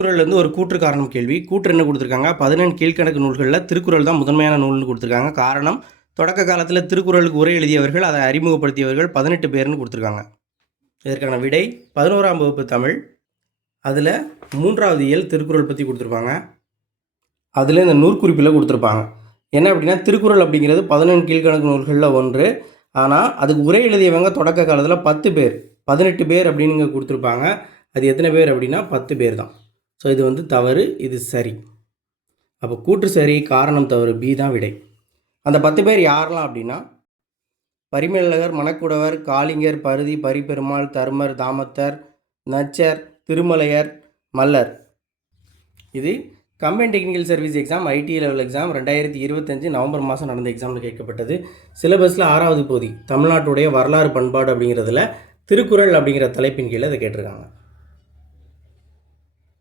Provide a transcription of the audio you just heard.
திருக்குறள்லேருந்து ஒரு கூற்று காரணம் கேள்வி. கூற்று என்ன கொடுத்துருக்காங்க? 14 கீழ்க்கணக்கு நூல்களில் திருக்குறள் தான் முதன்மையான நூல்னு கொடுத்துருக்காங்க. காரணம், தொடக்க காலத்தில் திருக்குறளுக்கு உரை எழுதியவர்கள், அதை அறிமுகப்படுத்தியவர்கள் 18 பேர்னு கொடுத்துருக்காங்க. இதற்கான விடை 11ஆம் வகுப்பு தமிழ். அதில் 3வது இயல் திருக்குறள் பற்றி கொடுத்துருப்பாங்க. அதில் இந்த நூற்குறிப்பில் கொடுத்துருப்பாங்க. என்ன அப்படின்னா, திருக்குறள் அப்படிங்கிறது 14 கீழ்க்கணக்கு நூல்களில் ஒன்று. ஆனால் அதுக்கு உரை எழுதியவங்க தொடக்க காலத்தில் 10 பேர், 18 பேர் அப்படின்னு இங்கே கொடுத்துருப்பாங்க. அது எத்தனை பேர் அப்படின்னா 10 பேர் தான். ஸோ இது வந்து தவறு, இது சரி. அப்போ கூற்று சரி, காரணம் தவறு, பி தான் விடை. அந்த 10 பேர் யாரெல்லாம் அப்படின்னா, பரிமேலழகர், மணக்குடவர், காளிங்கர், பருதி, பரிபெருமாள், தருமர், தாமத்தர், நச்சர், திருமலையர், மல்லர். இது combine technical service exam, IT level exam 2025 November மாதம் நடந்த எக்ஸாமில் கேட்கப்பட்டது. சிலபஸில் 6வது பகுதி தமிழ்நாட்டுடைய வரலாறு பண்பாடு அப்படிங்கிறதுல திருக்குறள் அப்படிங்கிற தலைப்பின் கீழே இதை கேட்டிருக்காங்க.